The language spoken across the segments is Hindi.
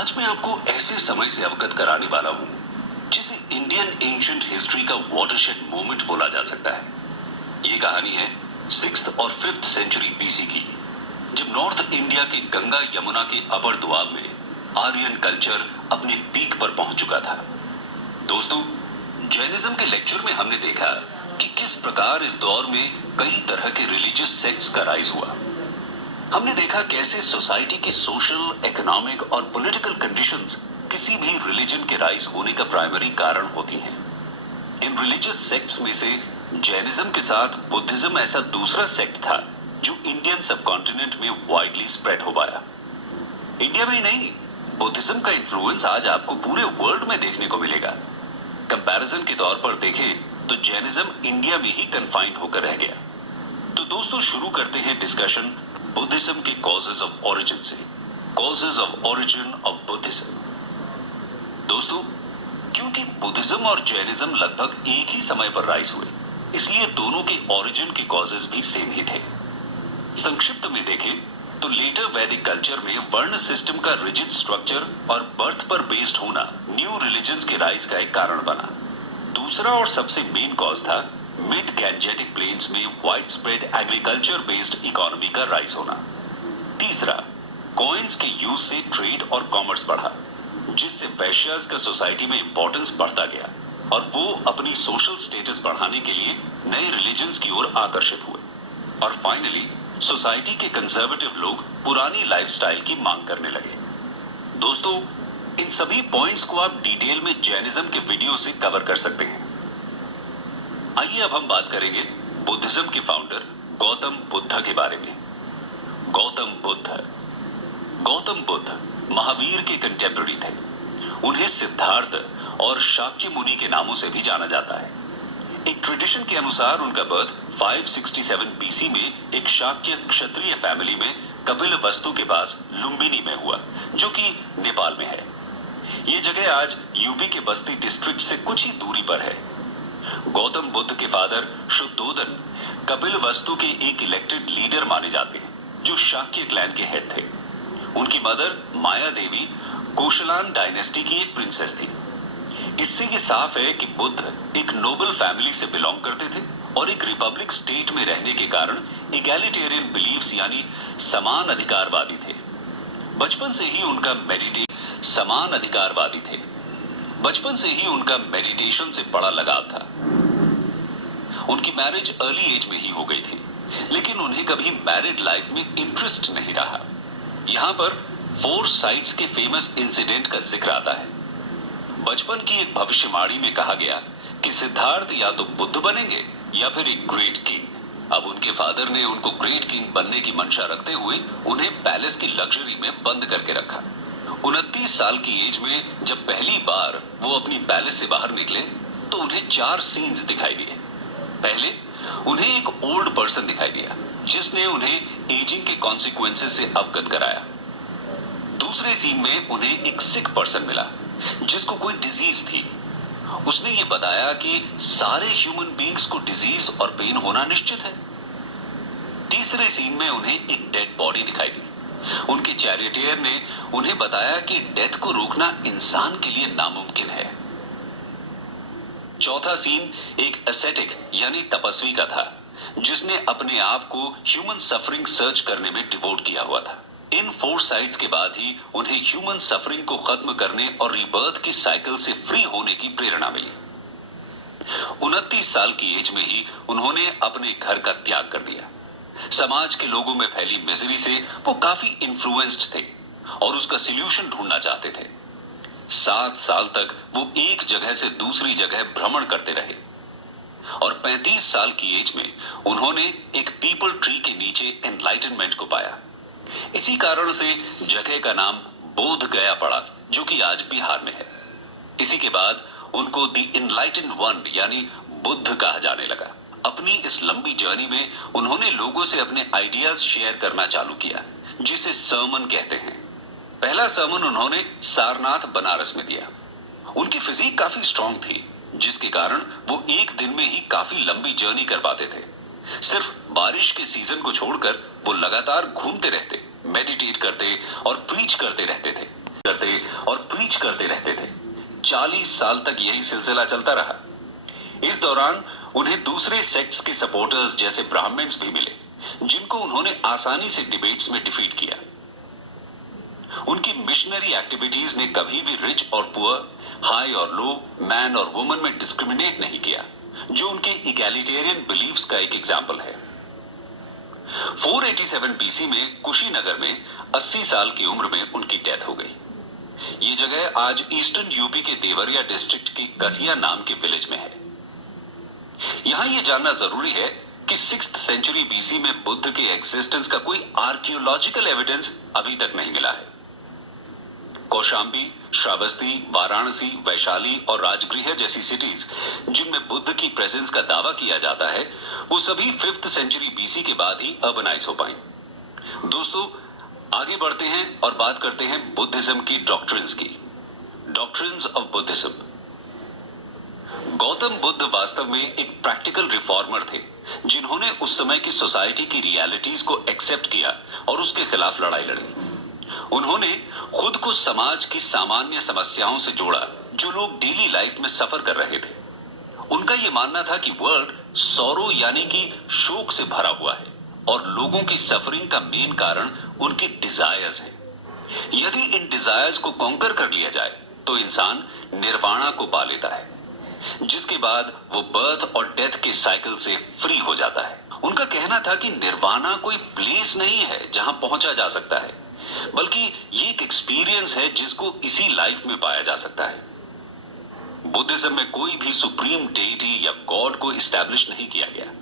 आज मैं आपको ऐसे समय से अवगत कराने वाला हूं जिसे इंडियन एंशिएंट हिस्ट्री का वाटरशेड मोमेंट बोला जा सकता है। ये कहानी है 6th और 5th सेंचुरी बीसी की, जब नॉर्थ इंडिया के गंगा यमुना के अपर दुआब में आर्यन कल्चर अपने पीक पर पहुंच चुका था। दोस्तों, जैनिज्म के लेक्चर में हमने देखा कि किस प्रकार इस दौर में कई तरह के रिलीजियस सेक्ट्स का राइज हुआ। हमने देखा कैसे सोसाइटी की सोशल, इकोनॉमिक और पॉलिटिकल कंडीशंस किसी भी रिलीजन के राइज होने का प्राइमरी कारण होती हैं। इन रिलीजियस सेक्ट्स में से जैनिज्म के साथ बुद्धिज्म ऐसा दूसरा सेक्ट था जो इंडियन सबकॉन्टिनेंट में वाइडली स्प्रेड हो पाया। इंडिया में ही नहीं, बुद्धिज्म का इन्फ्लुएंस आज आपको पूरे वर्ल्ड में देखने को मिलेगा। कंपैरिजन के तौर पर देखें तो जैनिज्म इंडिया में ही कन्फाइंड होकर रह गया। तो दोस्तों, शुरू करते हैं डिस्कशन बुद्धिज्म के कॉजेज ऑफ ओरिजिन से। Causes of origin of Buddhism. दोस्तों, क्योंकि बुद्धिज्म और जैनिज्म लगभग एक ही समय पर राइज हुए, इसलिए दोनों के ओरिजिन के कॉजेज भी सेम ही थे। संक्षिप्त में देखें तो लेटर वैदिक कल्चर में वर्ण सिस्टम का रिजिड स्ट्रक्चर और बर्थ पर बेस्ड होना न्यू रिलीजन्स के राइज का एक कारण बना। दूसरा और सबसे मेन कॉज था मिड गैंजेटिक प्लेन्स में wide spread agriculture based economy का राइज होना। तीसरा, कॉइन्स के यूज से ट्रेड और कॉमर्स बढ़ा, जिससे वैश्यास का सोसाइटी में इंपॉर्टेंस बढ़ता गया और वो अपनी सोशल स्टेटस बढ़ाने के लिए नए रिलीजन्स की ओर आकर्षित हुए। और फाइनली, सोसाइटी के कंजर्वेटिव लोग पुरानी लाइफस्टाइल की मांग करने लगे। दोस्तों, इन सभी पॉइंट्स को आप डिटेल में जैनिज्म के वीडियो से कवर कर सकते हैं। आइए अब हम बात करेंगे बुद्धिज्म के फाउंडर गौतम बुद्ध के बारे में। गौतम बुद्ध महावीर के कंटेम्पररी थे। उन्हें सिद्धार्थ और शाक्य मुनि के नामों से भी जाना जाता है। एक ट्रेडिशन के अनुसार उनका बर्थ 567 बीसी में एक शाक्य क्षत्रिय फैमिली में कपिलवस्तु के पास लुम्बिनी में हुआ, जो कि नेपाल में है। ये जगह आज यूपी के बस्ती डिस्ट्रिक्ट से कुछ ही दूरी पर है। गौतम बुद्ध के फादर शुद्धोदन कपिलवस्तु के एक इलेक्टेड लीडर माने जाते हैं, जो शाक्य क्लैन के हेड थे। उनकी मदर माया देवी कोशलान डायनेस्टी की एक प्रिंसेस थी। इससे ये साफ है कि बुद्ध एक नोबल फैमिली से बिलोंग करते थे और एक रिपब्लिक स्टेट में रहने के कारण इगैलिटेरियन बिलीफ्स यानी समान अधिकारवादी थे। बचपन से ही उनका मेडिटेशन से बड़ा लगाव था। उनकी मैरिज अर्ली एज में ही हो गई थी, लेकिन उन्हें कभी मैरिड लाइफ में इंटरेस्ट नहीं रहा। यहाँ पर 4 साइट्स के फेमस इंसिडेंट का जिक्र आता है। बचपन की एक भविष्यवाणी में कहा गया कि सिद्धार्थ या तो बुद्ध बनेंगे या फिर एक ग्रेट किंग। अब उनके फादर ने उनको ग्रेट किंग बनने की मंशा रखते हुए उन्हें पैलेस की लग्जरी में बंद करके रखा। 29 साल की एज में जब पहली बार वो अपनी पैलेस से बाहर निकले तो उन्हें 4 सीन्स दिखाई दिए। पहले, उन्हें एक ओल्ड पर्सन दिखाई दिया जिसने उन्हें एजिंग के कॉन्सिक्वेंसेस से अवगत कराया। दूसरे सीन में उन्हें एक सिक पर्सन मिला जिसको कोई डिजीज थी। उसने ये बताया कि सारे ह्यूमन बींग्स को डिजीज और पेन होना निश्चित है। तीसरे सीन में उन्हें एक डेड बॉडी दिखाई दी। उनके चैरिटियर ने उन्हें बताया कि डेथ को रोकना इंसान के लिए नामुमकिन है। चौथा सीन एक एसेटिक यानी तपस्वी का था, जिसने अपने आप को ह्यूमन सफरिंग सर्च करने में डिवोट किया हुआ था। इन 4 साइट्स के बाद ही उन्हें ह्यूमन सफरिंग को खत्म करने और रीबर्थ की साइकिल से फ्री होने की प्रेरणा मिली। 29 साल की एज में ही उन्होंने अपने घर का त्याग कर दिया। समाज के लोगों में फैली मिजरी से वो काफी इन्फ्लुएंस्ड थे और उसका सॉल्यूशन ढूंढना चाहते थे। 7 साल तक वो एक जगह से दूसरी जगह भ्रमण करते रहे और 35 साल की एज में उन्होंने एक पीपल ट्री के नीचे एनलाइटनमेंट को पाया। इसी कारण से जगह का नाम बोध गया पड़ा, जो कि आज बिहार में है। इसी के बाद उनको द एनलाइटेंड वन यानी बुद्ध कहा जाने लगा। अपनी इस लंबी जर्नी में उन्होंने लोगों से अपने आइडियाज शेयर करना चालू किया, जिसे सर्मन कहते हैं। पहला सर्मन उन्होंने सारनाथ बनारस में दिया। उनकी फिजिक काफी स्ट्रांग थी, जिसके कारण वो एक दिन में ही काफी लंबी जर्नी कर पाते थे। सिर्फ बारिश के सीजन को छोड़कर वो लगातार घूमते रहते, मेडिटेट करते और प्रीच करते रहते थे। करते और प्रीच करते रहते थे। 40 साल तक यही सिलसिला चलता रहा। इस दौरान उन्हें दूसरे सेक्ट्स के सपोर्टर्स जैसे ब्राह्मण्स भी मिले, जिनको उन्होंने आसानी से डिबेट्स में डिफीट किया। उनकी मिशनरी एक्टिविटीज ने कभी भी रिच और पुअर, हाई और लो, मैन और वुमन में डिस्क्रिमिनेट नहीं किया, जो उनके इगैलिटेरियन बिलीफ्स का एक एग्जाम्पल है। 487 बीसी में कुशीनगर में 80 साल की उम्र में उनकी डेथ हो गई। ये जगह आज ईस्टर्न यूपी के देवरिया डिस्ट्रिक्ट की कसिया नाम के विलेज में है। यहां यह जानना जरूरी है कि 6th सेंचुरी बीसी में बुद्ध के एग्जिस्टेंस का कोई आर्कियोलॉजिकल एविडेंस अभी तक नहीं मिला है। कौशांबी, श्रावस्ती, वाराणसी, वैशाली और राजगृह जैसी सिटीज जिनमें बुद्ध की प्रेजेंस का दावा किया जाता है, वो सभी 5th सेंचुरी बीसी के बाद ही अर्बनाइज हो पाई। दोस्तों, आगे बढ़ते हैं और बात करते हैं बुद्धिज्म की डॉक्ट्रिन्स की। Doctrines of Buddhism. Gautam Buddha वास्तव में एक प्रैक्टिकल रिफॉर्मर थे, जिन्होंने उस समय की सोसाइटी की रियलिटीज को एक्सेप्ट किया और उसके खिलाफ लड़ाई लड़ी। उन्होंने खुद को समाज की सामान्य समस्याओं से जोड़ा, जो लोग डेली लाइफ में सफर कर रहे थे। उनका यह मानना था कि वर्ल्ड सौरो यानी कि शोक से भरा हुआ है और लोगों की सफरिंग का मेन कारण उनके डिजायर्स हैं। यदि इन डिजायर्स को कॉन्कर कर लिया जाए तो इंसान निर्वाणा को पा लेता है, जिसके बाद वो बर्थ और डेथ के साइकिल से फ्री हो जाता है। उनका कहना था कि निर्वाणा कोई प्लेस नहीं है जहां पहुंचा जा सकता है, बल्कि ये एक एक्सपीरियंस है जिसको इसी लाइफ में पाया जा सकता है। बुद्धिज्म में कोई भी सुप्रीम डेटी या गॉड को इस्टेब्लिश नहीं किया गया।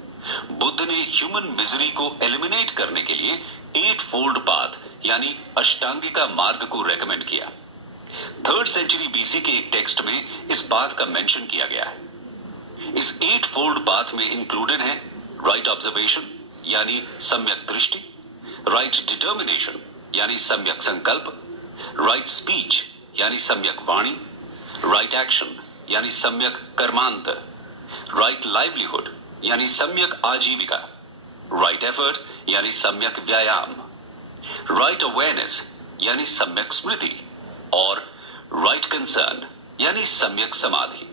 बुद्ध ने ह्यूमन मिजरी को एलिमिनेट करने के लिए 8 फोल्ड पाथ यानी अष्टांगिका मार्ग को रेकमेंड किया। 3rd सेंचुरी बीसी के एक टेक्स्ट में इस बात का मेंशन किया गया है। इस 8 फोल्ड पाथ में इंक्लूडेड है राइट ऑब्जर्वेशन यानी सम्यक दृष्टि, राइट डिटर्मिनेशन यानी सम्यक संकल्प, राइट स्पीच यानी सम्यक वाणी, राइट एक्शन यानी सम्यक कर्मांत, राइट लाइवलीहुड यानी सम्यक आजीविका, राइट एफर्ट यानी सम्यक व्यायाम, राइट अवेयरनेस यानी सम्यक स्मृति और राइट कंसर्न यानी सम्यक समाधि।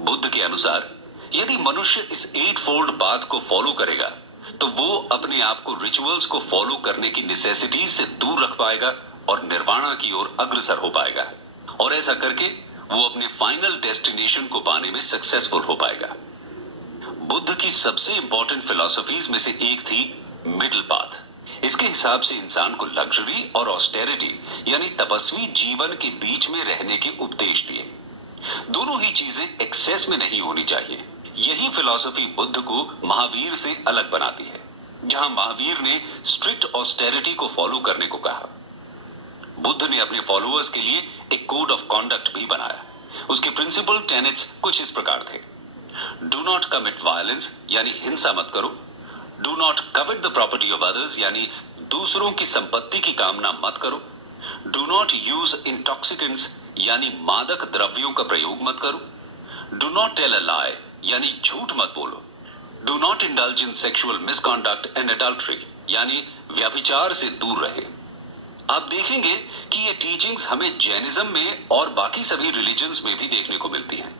बुद्ध के अनुसार यदि मनुष्य इस 8 फोल्ड पाथ को फॉलो करेगा तो वो अपने आप को रिचुअल्स को फॉलो करने की नेसेसिटीज से दूर रख पाएगा और निर्वाणा की ओर अग्रसर हो पाएगा, और ऐसा करके वो अपने फाइनल डेस्टिनेशन को पाने में सक्सेसफुल हो पाएगा। बुद्ध की सबसे इंपॉर्टेंट फिलॉसफीज में से एक थी मिडिल पाथ। इसके हिसाब से इंसान को लग्जरी और ऑस्टेरिटी यानी तपस्वी जीवन के बीच में रहने के उपदेश दिए। दोनों ही चीजें एक्सेस में नहीं होनी चाहिए। यही फिलॉसफी बुद्ध को महावीर से अलग बनाती है, जहां महावीर ने स्ट्रिक्ट ऑस्टेरिटी को फॉलो करने को कहा। बुद्ध ने अपने फॉलोअर्स के लिए एक कोड ऑफ कॉन्डक्ट भी बनाया। उसके प्रिंसिपल टेनेट्स कुछ इस प्रकार थे। डू नॉट कमिट वायलेंस यानी हिंसा मत करो, do not covet the property of others यानी दूसरों की संपत्ति की कामना मत करो, डू नॉट यूज इंटॉक्सिकेंट्स यानी मादक द्रव्यों का प्रयोग मत करो, डू नॉट टेल अ लाई यानी झूठ मत बोलो, do not indulge in sexual misconduct and adultery यानी व्यभिचार से दूर रहे। आप देखेंगे कि ये टीचिंग्स हमें जैनिज्म में और बाकी सभी रिलीजन्स में भी देखने को मिलती हैं।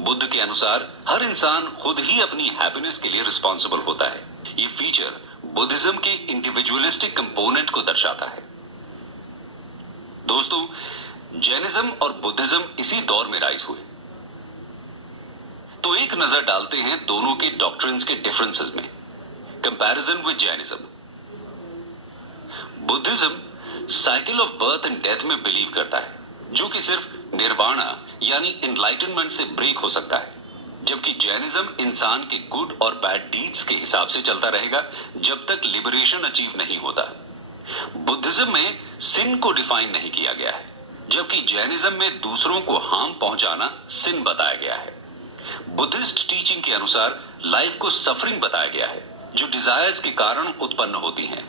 बुद्ध के अनुसार हर इंसान खुद ही अपनी हैप्पीनेस के लिए रिस्पॉन्सिबल होता है। ये फीचर बुद्धिज्म के इंडिविजुअलिस्टिक कंपोनेंट को दर्शाता है। दोस्तों, जैनिज्म और बुद्धिज्म इसी दौर में राइज हुए, तो एक नजर डालते हैं दोनों के डॉक्ट्रिन्स के डिफरेंसेस में। Comparison with Jainism. Buddhism cycle of birth and death में बिलीव करता है, जो कि सिर्फ निर्वाणा यानी एनलाइटनमेंट से ब्रेक हो सकता है, जबकि जैनिज्म इंसान के गुड और बैड डीड्स के हिसाब से चलता रहेगा जब तक लिबरेशन अचीव नहीं होता। बुद्धिज्म में सिन को डिफाइन नहीं किया गया है, जबकि जैनिज्म में दूसरों को हार्म पहुंचाना सिन बताया गया है। बुद्धिस्ट टीचिंग के अनुसार लाइफ को सफरिंग बताया गया है, जो डिजायर्स के कारण उत्पन्न होती हैं।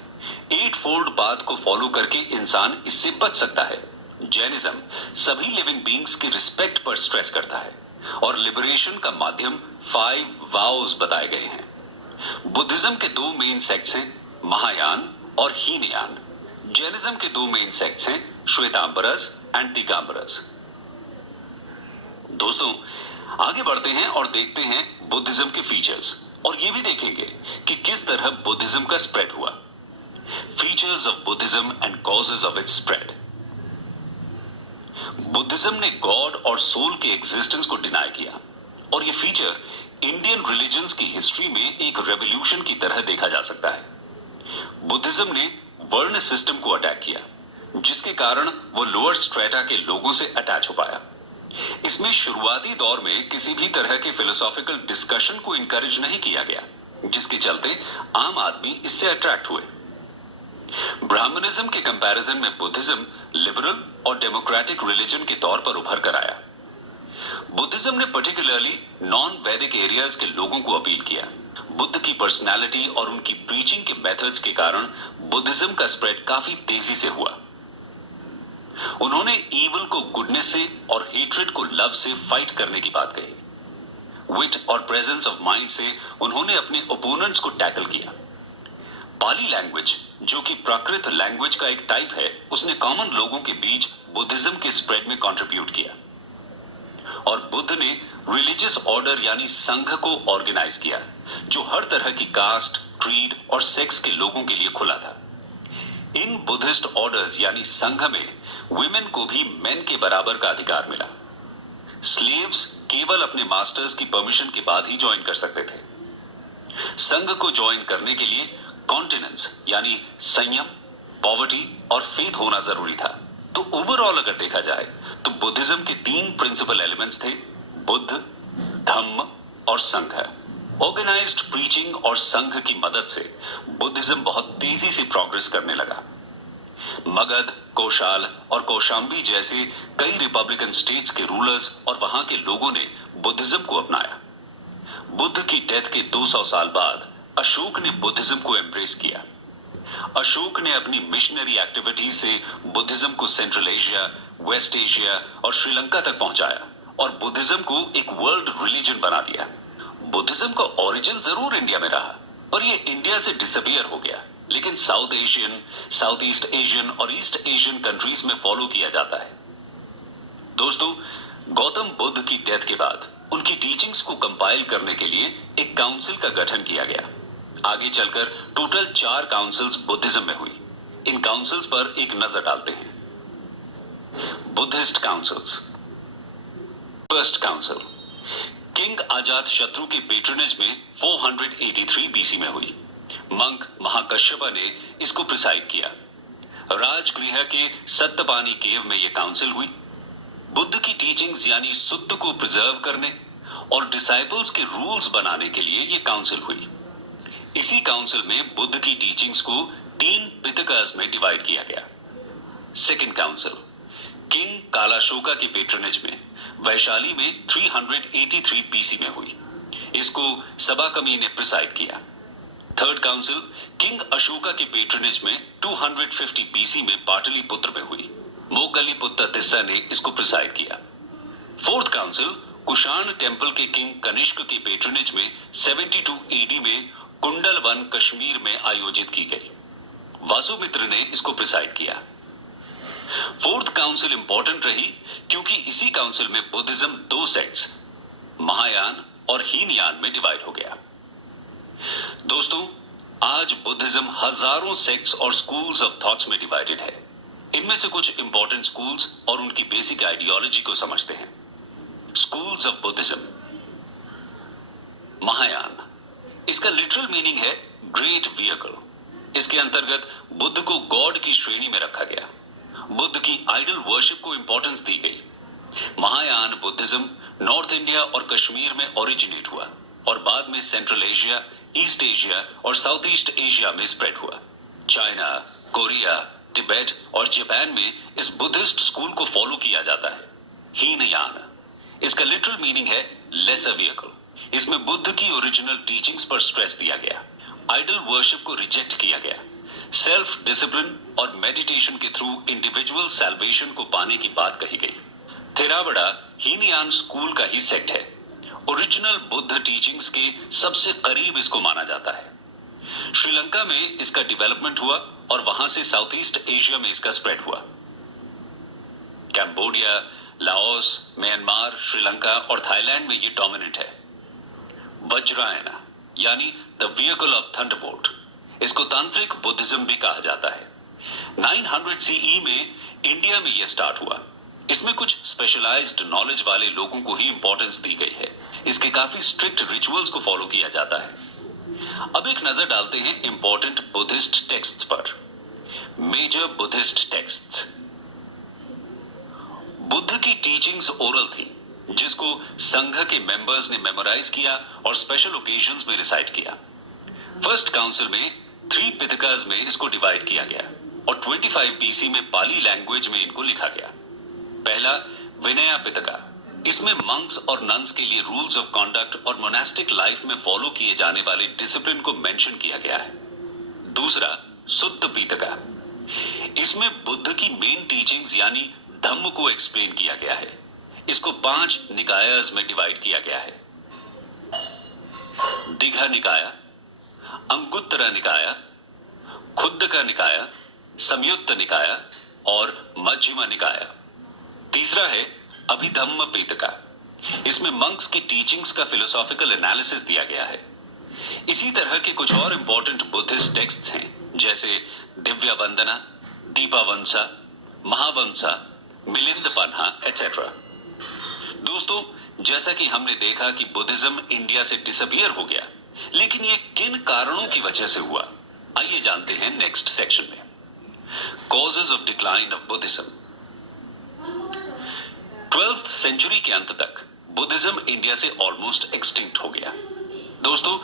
8 फोल्ड पाथ को फॉलो करके इंसान इससे बच सकता है। जैनिज्म सभी लिविंग बींग्स की रिस्पेक्ट पर स्ट्रेस करता है और लिबरेशन का माध्यम 5 वाउज बताए गए हैं। बुद्धिज्म के 2 मेन सेक्ट्स हैं, महायान और हीनयान, जैनिज्म के दो मेन सेक्ट्स हैं, श्वेतांबरस एंड दिगंबरस। दोस्तों, आगे बढ़ते हैं और देखते हैं बुद्धिज्म के फीचर्स, और ये भी देखेंगे कि किस तरह बुद्धिज्म का स्प्रेड हुआ। Features of Buddhism and causes of its spread. Buddhism ने गॉड और सोल के एग्जिस्टेंस को डिनाई किया, और ये फीचर इंडियन रिलीजन्स की हिस्ट्री में एक रेवोल्यूशन की तरह देखा जा सकता है। बुद्धिज्म ने वर्ण सिस्टम को अटैक किया, जिसके कारण वो लोअर स्ट्रेटा के लोगों से अटैच हो पाया। इसमें शुरुआती दौर में किसी भी तरह के फिलोसॉफिकल डिस्कशन को इनकरेज नहीं किया गया, जिसके चलते आम आदमी इससे अट्रैक्ट हुए। ब्राह्मणिज्म के कंपैरिजन में बुद्धिज्म लिबरल और डेमोक्रेटिक रिलीजन के तौर पर उभर कर आया। बुद्धिज्म ने पर्टिकुलरली नॉन वैदिक एरियाज के लोगों को अपील किया। बुद्ध की पर्सनालिटी और उनकी प्रीचिंग के मेथड्स के कारण बुद्धिज्म का स्प्रेड काफी तेजी से हुआ। उन्होंने ईवल को गुडनेस से और हेट्रेड को लव से फाइट करने की बात कही। विट और प्रेजेंस ऑफ माइंड से उन्होंने अपने ओपोनेंट्स को टैकल किया। पाली लैंग्वेज, जो कि प्राकृत लैंग्वेज का एक टाइप है, उसने कॉमन लोगों के बीच बुद्धिज्म के स्प्रेड में कंट्रीब्यूट किया। और बुद्ध ने रिलीजियस ऑर्डर यानी संघ को ऑर्गेनाइज किया, जो हर तरह की कास्ट, क्रीड और सेक्स के लोगों के लिए खुला था। इन बुद्धिस्ट ऑर्डर्स यानी संघ में वुमेन को भी मेन के बराबर का अधिकार मिला। स्लेव्स केवल अपने मास्टर्स की परमिशन के बाद ही ज्वाइन कर सकते थे। संघ को ज्वाइन करने के लिए कॉन्टिनेंस यानी संयम, पॉवर्टी और फेथ होना जरूरी था। तो ओवरऑल अगर देखा जाए तो बुद्धिज्म के तीन प्रिंसिपल एलिमेंट्स थे, बुद्ध, धम्म और संघ। ऑर्गेनाइज्ड प्रीचिंग और संघ की मदद से बुद्धिज्म बहुत तेजी से प्रोग्रेस करने लगा। मगध, कौशाल और कौशांबी जैसे कई रिपब्लिकन स्टेट्स के रूलर्स और वहां के लोगों ने बुद्धिज्म को अपनाया। बुद्ध की डेथ के 200 साल बाद अशोक ने बुद्धिज्म को एम्ब्रेस किया। अशोक ने अपनी मिशनरी एक्टिविटीज से बुद्धिज्म को सेंट्रल एशिया, वेस्ट एशिया और श्रीलंका तक पहुंचाया और बुद्धिज्म को एक वर्ल्ड रिलीजन बना दिया। बुद्धिज्म का ओरिजिन जरूर इंडिया में रहा, पर यह इंडिया से डिसअपियर हो गया, लेकिन south Asian, south east Asian और ईस्ट एशियन कंट्रीज में फॉलो किया जाता है। दोस्तों, गौतम बुद्ध की डेथ के बाद उनकी टीचिंग्स को कंपाइल करने के लिए एक काउंसिल का गठन किया गया। आगे चलकर टोटल 4 काउंसिल्स बुद्धिज्म में हुई। इन काउंसिल्स पर एक नजर डालते हैं। Buddhist councils. First council king Ajatashatru के पेट्रोनेज में 483 बीसी में हुई। मंक महाकश्यप ने इसको प्रिसाइड किया। राजगृह के सत्यपानी केव में यह काउंसिल हुई। बुद्ध की टीचिंग्स यानी सुत्त को प्रिजर्व करने और डिसाइपल्स के रूल्स बनाने के लिए यह काउंसिल हुई। इसी काउंसिल में बुद्ध की टीचिंग्स को 3 पिटकास में डिवाइड किया गया। सेकंड काउंसिल किंग कालाशोका के पेट्रोनेज में वैशाली में 383 बीसी में हुई। इसको सबाकमी ने प्रिसाइड किया। थर्ड काउंसिल किंग अशोका के पेट्रोनेज में 250 बीसी में पाटलिपुत्र में हुई। मोगलीपुत्र तिस्सा ने इसको प्रिसाइड किया। फोर्थ काउंसिल कुषाण टेंपल के किंग कनिष्क के पेट्रोनेज में 72 एडी में कुंडल वन कश्मीर में आयोजित की गई। वासुमित्र ने इसको प्रिसाइड किया। फोर्थ काउंसिल इंपॉर्टेंट रही क्योंकि इसी काउंसिल में बुद्धिज्म 2 सेक्ट्स महायान और हीनयान में डिवाइड हो गया। दोस्तों, आज बुद्धिज्म हजारों सेक्ट्स और स्कूल्स ऑफ थॉट्स में डिवाइडेड है। इनमें से कुछ इंपॉर्टेंट स्कूल्स और उनकी बेसिक आइडियोलॉजी को समझते हैं। Schools of Buddhism. महायान, इसका लिटरल मीनिंग है ग्रेट व्हीकल। इसके अंतर्गत बुद्ध को गॉड की श्रेणी में रखा गया। बुद्ध की आइडल वर्शिप को इंपॉर्टेंस दी गई। महायान बुद्धिज्म नॉर्थ इंडिया और कश्मीर में ओरिजिनेट हुआ और बाद में सेंट्रल एशिया, ईस्ट एशिया और साउथ ईस्ट एशिया में स्प्रेड हुआ। चाइना, कोरिया, तिब्बत और जापान में इस बुद्धिस्ट स्कूल को फॉलो किया जाता है। हीनयान, इसका लिटरल मीनिंग है लेसर व्हीकल। इसमें बुद्ध की ओरिजिनल टीचिंग्स पर स्ट्रेस दिया गया। आइडल वर्शिप को रिजेक्ट किया गया। सेल्फ डिसिप्लिन और मेडिटेशन के थ्रू इंडिविजुअल सैल्वेशन को पाने की बात कही गई। थेरावड़ा हीनयान स्कूल का ही सेक्ट है। ओरिजिनल बुद्ध टीचिंग्स के सबसे करीब इसको माना जाता है। श्रीलंका में इसका डेवलपमेंट हुआ और वहां से साउथ ईस्ट एशिया में इसका स्प्रेड हुआ। कैम्बोडिया, लाओस, म्यांमार, श्रीलंका और थाईलैंड में ये डोमिनेंट है। वज्रायना यानी द व्हीकल ऑफ थंडरबोल्ट, इसको तांत्रिक बुद्धिज्म भी कहा जाता है। 900 सीई में इंडिया में यह स्टार्ट हुआ। इसमें कुछ स्पेशलाइज्ड नॉलेज वाले लोगों को ही इंपॉर्टेंस दी गई है। इसके काफी स्ट्रिक्ट रिचुअल्स को फॉलो किया जाता है। अब एक नजर डालते हैं इंपॉर्टेंट बुद्धिस्ट टेक्स्ट्स पर। Major Buddhist texts. बुद्ध की टीचिंग्स ओरल थी, जिसको संघ के मेंबर्स ने मेमोराइज किया और स्पेशल ओकेजन्स में रिसाइट किया। फर्स्ट काउंसिल में 3 पिटकास में इसको डिवाइड किया गया और 25 बीसी में पाली लैंग्वेज में इनको लिखा गया। पहला विनया पिटका, इसमें मंक्स और नन्स के लिए रूल्स ऑफ कॉन्डक्ट और मोनास्टिक लाइफ में फॉलो किए जाने वाले डिसिप्लिन को मेंशन किया गया है। दूसरा सुत्त पिटका, इसमें बुद्ध की मेन टीचिंग्स यानी धम्म को एक्सप्लेन किया गया है। इसको 5 निकायस में डिवाइड किया गया है। दिघा निकाया, अंगुत्तरा निकाया, खुद्दका निकाया, संयुक्त निकाया और मध्यमा निकाया। तीसरा है अभिधम्म पिटका, इसमें मंक्स की टीचिंग्स का फिलोसॉफिकल एनालिसिस दिया गया है। इसी तरह के कुछ और इंपॉर्टेंट बुद्धिस्ट टेक्स्ट्स हैं, जैसे दिव्या वंदना, दीपावंसा, महावंसा, मिलिंद पन्हा एटसेट्रा। दोस्तों, जैसा कि हमने देखा कि बुद्धिज्म इंडिया से डिसअपियर हो गया, लेकिन ये किन कारणों की वजह से हुआ, आइए जानते हैं नेक्स्ट सेक्शन में। Causes of decline of Buddhism. 12th century के अंत तक बुद्धिज्म इंडिया से ऑलमोस्ट एक्सटिंक्ट हो गया। दोस्तों,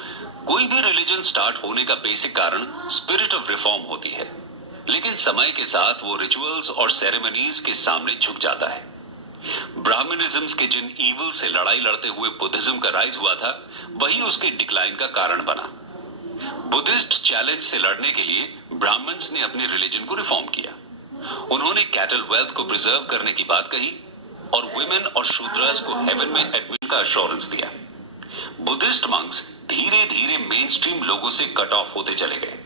कोई भी रिलीजन स्टार्ट होने का बेसिक कारण स्पिरिट ऑफ रिफॉर्म होती है, लेकिन समय के साथ वो रिचुअल्स और सेरेमनीज के सामने झुक जाता है। ब्राह्मणिज्म के जिन ईवल से लड़ाई लड़ते हुए बुद्धिज्म का राइज हुआ था, वही उसके डिक्लाइन का कारण बना। बुद्धिस्ट चैलेंज से लड़ने के लिए ब्राह्मण्स ने अपने रिलीजन को रिफॉर्म किया। उन्होंने कैटल वेल्थ को प्रिजर्व करने की बात कही और वुमेन और शूद्रास को हेवन में एडमिशन का अश्योरेंस दिया। बुद्धिस्ट मंक्स धीरे धीरे मेन स्ट्रीम लोगों से कट ऑफ होते चले गए।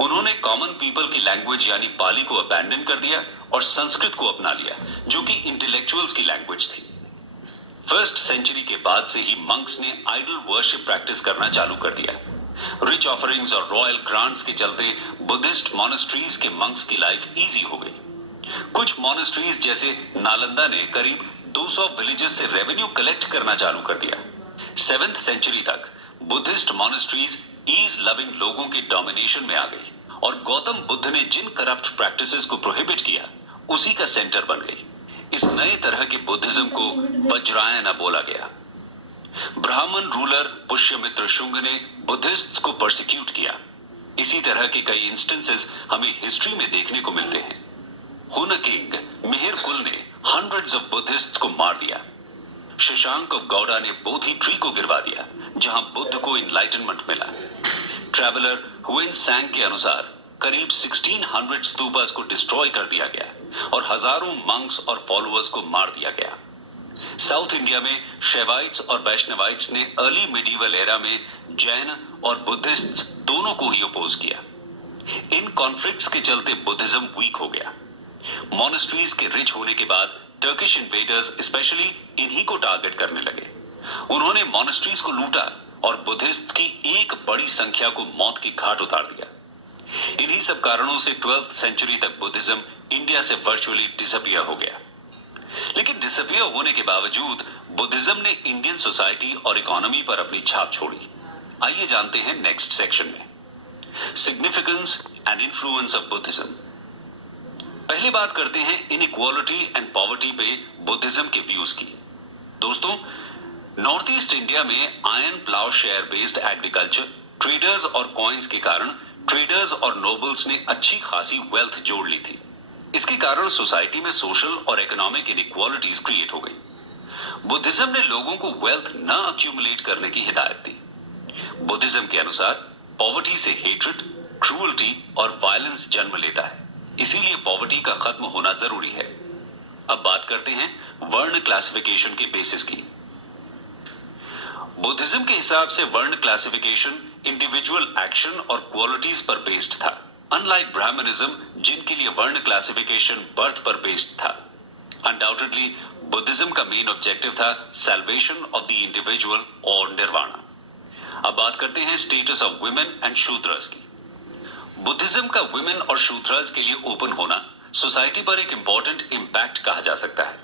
उन्होंने कॉमन पीपल की लैंग्वेज यानी पाली को अबैंडन कर दिया और संस्कृत को अपना लिया, जो कि इंटेलेक्चुअल्स की लैंग्वेज थी। फर्स्ट सेंचुरी के बाद से ही मंक्स ने आइडल वर्शिप प्रैक्टिस करना चालू कर दिया। रिच ऑफरिंग्स और रॉयल ग्रांट्स के चलते बुद्धिस्ट मॉनेस्ट्रीज के मंक्स की लाइफ इजी हो गई। कुछ मॉनेस्ट्रीज जैसे नालंदा ने करीब 200 विलेजेस से रेवेन्यू कलेक्ट करना चालू कर दिया। 7th सेंचुरी तक बुद्धिस्ट मॉनेस्ट्रीज ईज लविंग लोगों के डोमिनेशन में आ गई और गौतम बुद्ध ने जिन करप्ट प्रैक्टिसेस को प्रोहिबिट किया, उसी का सेंटर बन गई। इस नए तरह के बुद्धिज्म को वज्रायना बोला गया। ब्राह्मण रूलर पुष्यमित्र शुंग ने बुद्धिस्ट्स को परसिक्यूट किया। इसी तरह के कई इंस्टेंसेस हमें हिस्ट्री में देखने को मिलते हैं। हुन किंग मिहिर कुल ने हंड्रेड्स ऑफ बुद्धिस्ट्स को मार दिया। शशांक ऑफ गौड़ा ने बोधि ट्री को गिरवा दिया, जहां बुद्ध को इनलाइटनमेंट मिला। ट्रैवलर हुएन सैंग के अनुसार करीब 1600 स्तूपास को डिस्ट्रॉय कर दिया गया और हजारों मंक्स और फॉलोअर्स को मार दिया गया। साउथ इंडिया में शैवाइट्स और वैष्णवाइट्स ने अर्ली मिडीवल एरा में जैन और बुद्धिस्ट दोनों को ही अपोज किया। इन कॉन्फ्लिक्ट्स के चलते बुद्धिज्म वीक हो गया। मॉनेस्ट्रीज के रिच होने के बाद टर्किश इन्वेडर्स स्पेशली इन्हीं को टारगेट करने लगे। उन्होंने मॉनेस्ट्रीज को लूटा और बुद्धिस्ट की एक बड़ी संख्या को मौत की घाट उतार दिया। इन्हीं सब कारणों से 12th सेंचुरी तक बुद्धिज्म इंडिया से वर्चुअली डिसअपियर हो गया। लेकिन डिसअपियर होने के बावजूद बुद्धिज्म ने इंडियन सोसाइटी और इकोनॉमी पर अपनी छाप छोड़ी। आइए जानते हैं नेक्स्ट सेक्शन में significance and influence of Buddhism. पहले बात करते हैं इनइक्वालिटी एंड पॉवर्टी पे बुद्धिज्म के व्यूज की। दोस्तों, नॉर्थ ईस्ट इंडिया में iron plough share based agriculture, traders और कॉइन्स के कारण ट्रेडर्स और नोबल्स ने अच्छी खासी वेल्थ जोड़ ली थी। इसके कारण सोसाइटी में सोशल और इकोनॉमिक इनइक्वालिटीज क्रिएट हो गई। बुद्धिज्म ने लोगों को वेल्थ न अक्यूमुलेट करने की हिदायत दी। बुद्धिज्म के अनुसार पॉवर्टी से हेट्रेड, क्रूअल्टी और वायलेंस जन्म लेता है, इसीलिए पॉवर्टी का खत्म होना जरूरी है। अब बात करते हैं वर्ण क्लासिफिकेशन के बेसिस की। बुद्धिज्म के हिसाब से वर्ण क्लासिफिकेशन इंडिविजुअल एक्शन और क्वालिटीज पर बेस्ड था। अनलाइक ब्राह्मणिज्म, जिनके लिए वर्ण क्लासिफिकेशन बर्थ पर बेस्ड था, अनडाउटेडली बुद्धिज्म का मेन ऑब्जेक्टिव था सैल्वेशन ऑफ द इंडिविजुअल और निर्वाणा। अब बात करते हैं status of women and Shudras की। बुद्धिज्म का वुमेन और शूद्रस के लिए ओपन होना सोसाइटी पर एक इंपॉर्टेंट इंपैक्ट कहा जा सकता है,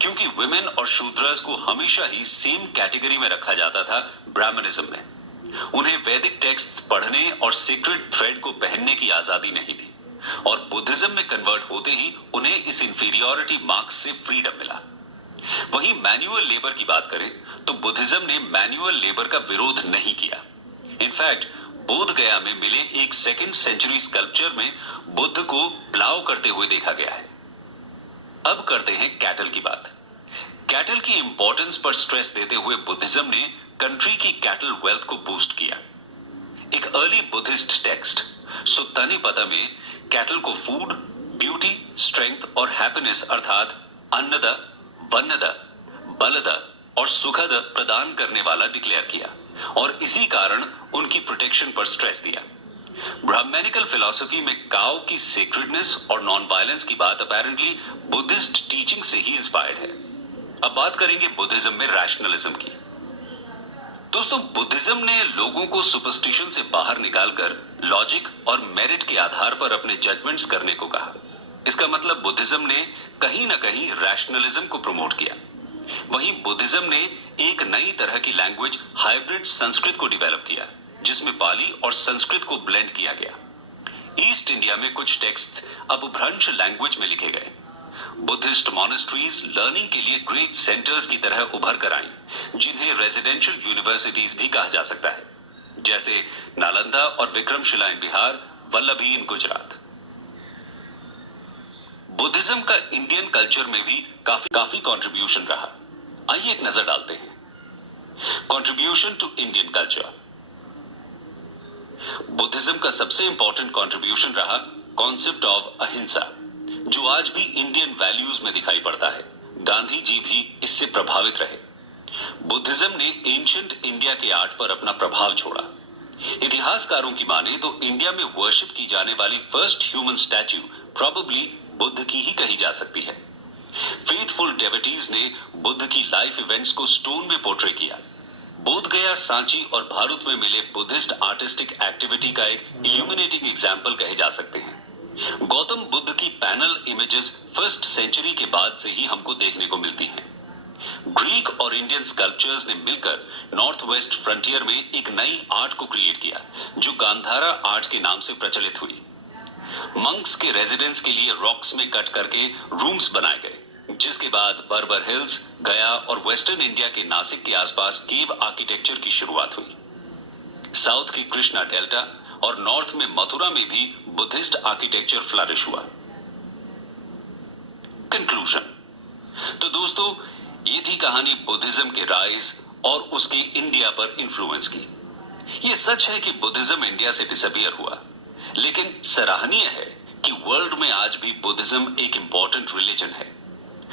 क्योंकि वुमेन और शूद्रस को हमेशा ही सेम कैटेगरी में रखा जाता था ब्राह्मणिज्म में। उन्हें वैदिक टेक्स्ट पढ़ने और सीक्रेट थ्रेड को पहनने की आजादी नहीं थी, और बुद्धिज्म में कन्वर्ट होते ही उन्हें इस इंफीरियरिटी मार्क्स से फ्रीडम मिला। वहीं मैन्युअल लेबर की बात करें तो बुद्धिज्म ने मैन्युअल लेबर का विरोध नहीं किया। इनफैक्ट बोध गया में मिले एक 2nd सेंचुरी स्कल्पचर में बुद्ध को प्लाव करते हुए देखा गया है। अब करते हैं कैटल की बात। कैटल की इंपॉर्टेंस पर स्ट्रेस देते हुए बुद्धिज्म ने कंट्री की कैटल वेल्थ को बूस्ट किया। एक अर्ली बुद्धिस्ट टेक्स्ट सुत्तानिपता में कैटल को फूड, ब्यूटी, स्ट्रेंथ और हैप्पीनेस अर्थात अन्नद, वन्नद, बलद और सुखद प्रदान करने वाला डिक्लेयर किया, और इसी कारण उनकी प्रोटेक्शन पर स्ट्रेस दिया। ब्राह्मणिकल फिलॉसफी में काउ की सेक्रेडनेस और नॉन वायलेंस की बात अपेरेंटली बुद्धिस्ट टीचिंग से ही इंस्पायर्ड है। अब बात करेंगे बुद्धिज्म में रैशनलिज्म की। दोस्तों, बुद्धिज्म ने लोगों को सुपरस्टिशन से बाहर निकालकर लॉजिक और मेरिट के आधार पर अपने जजमेंट्स करने को कहा। इसका मतलब बुद्धिज्म ने कहीं ना कहीं रैशनलिज्म को प्रमोट किया। वहीं बुद्धिज्म ने एक नई तरह की लैंग्वेज हाइब्रिड संस्कृत को डेवलप किया, जिसमें पाली और संस्कृत को ब्लेंड किया गया। ईस्ट इंडिया में कुछ टेक्स्ट अपभ्रंश लैंग्वेज में लिखे गए। बुद्धिस्ट मॉनेस्ट्रीज लर्निंग के लिए ग्रेट सेंटर्स की तरह उभर कर आईं, जिन्हें रेजिडेंशियल यूनिवर्सिटीज भी कहा जा सकता है, जैसे नालंदा और विक्रमशिला इन बिहार, वल्लभी इन गुजरात। बुद्धिज्म का इंडियन कल्चर में भी काफी कंट्रीब्यूशन रहा। आइए एक नजर डालते हैं। Contribution to Indian culture. Buddhism का सबसे इंपॉर्टेंट कंट्रीब्यूशन रहा कॉन्सेप्ट ऑफ अहिंसा, जो आज भी इंडियन वैल्यूज में दिखाई पड़ता है। गांधी जी भी इससे प्रभावित रहे। बुद्धिज्म ने एंशिएंट इंडिया के आर्ट पर अपना प्रभाव छोड़ा। इतिहासकारों की माने तो इंडिया में वर्शिप की जाने वाली first human statue probably Buddha की ही कही जा सकती है। फेथफुल डेवोटीज ने बुद्ध की लाइफ इवेंट्स को स्टोन में पोर्ट्रे किया। बोध गया, सांची और भारत में मिले बुद्धिस्ट आर्टिस्टिक एक्टिविटी का एक इल्यूमिनेटिंग एग्जाम्पल कहे जा सकते हैं। गौतम बुद्ध की पैनल इमेजेस 1st सेंचुरी के बाद से ही हमको देखने को मिलती हैं। ग्रीक और इंडियन स्कल्पचर्स ने मिलकर नॉर्थ वेस्ट फ्रंटियर में एक नई आर्ट को क्रिएट किया, जो गांधारा आर्ट के नाम से प्रचलित हुई। मंक्स के रेजिडेंस के लिए रॉक्स में कट करके रूम्स बनाए गए, जिसके बाद बर्बर हिल्स, गया और वेस्टर्न इंडिया के नासिक के आसपास केव आर्किटेक्चर की शुरुआत हुई। साउथ की कृष्णा डेल्टा और नॉर्थ में मथुरा में भी बुद्धिस्ट आर्किटेक्चर फ्लरिश हुआ। कंक्लूजन। तो दोस्तों, ये थी कहानी बुद्धिज्म के राइज और उसके इंडिया पर इन्फ्लुएंस की। ये सच है कि बुद्धिज्म इंडिया से डिसअपियर हुआ, लेकिन सराहनीय है कि वर्ल्ड में आज भी बुद्धिज्म एक इंपॉर्टेंट रिलीजन है।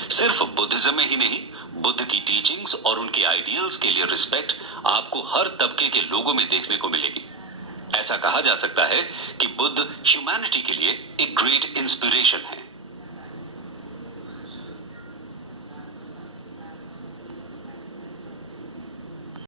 सिर्फ बुद्धिज्म में ही नहीं, बुद्ध की टीचिंग्स और उनके आइडियल्स के लिए रिस्पेक्ट आपको हर तबके के लोगों में देखने को मिलेगी। ऐसा कहा जा सकता है कि बुद्ध ह्यूमैनिटी के लिए एक ग्रेट इंस्पिरेशन है।